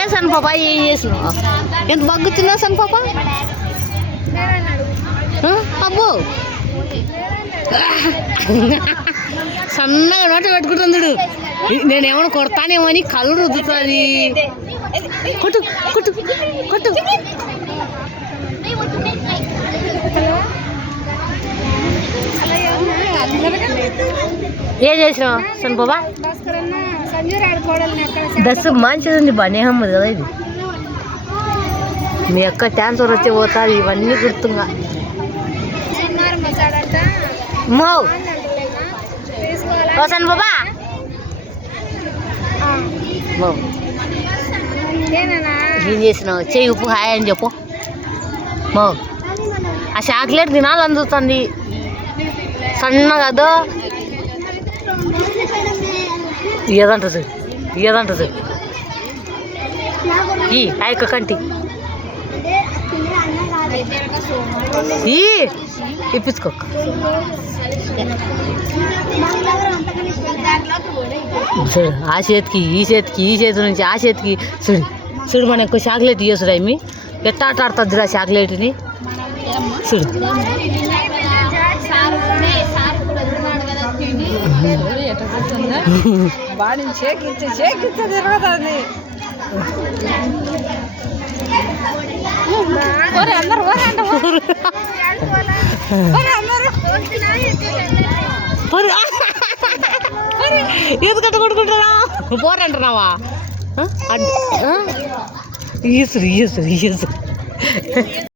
ఏ sun పాప ఏం చేసినావు? ఎంత బగ్గుతున్నావు సన్ పాప? అబ్బో సన్నగా నోట పెట్టుకుంటున్నాడు. నేనేమన్నా కొడతానేమో అని కళ్ళు రుద్దుతుంది. కొట్టు కొట్టు కొట్టు. ఏం చేసినావు సన్ బాబా? దస్ మంచిదండి బనేహమ్మది కదా ఇది. మీ అక్క ట్యాన్సర్ వచ్చి పోతుంది. ఇవన్నీ గుర్తుంగా సన్ బాబా ఏం చేసినావు? చెయ్యి ఉప్పు హాయ్ అని చెప్పు. ఆ చాక్లెట్ తినాలి అందుతుంది సన్నగా. ఏదంటది ఏదంటది ఈ ఆయొక్క కంటి ఇప్పించుకో. చూడు ఆ చేతికి ఈ చేతికి ఈ చేతి నుంచి ఆ చేతికి చూడు చూడు. మన ఎక్కువ చాక్లెట్ ఇయ్యసుడు అమ్మి ఎట్లా ఆడుతుంది ఆ చాక్లెట్ని చూడు. ఎందుకంటే కొట్టుకుంటున్నా పోరంటున్నావా? ఈసురు ఈసురు ఈసురు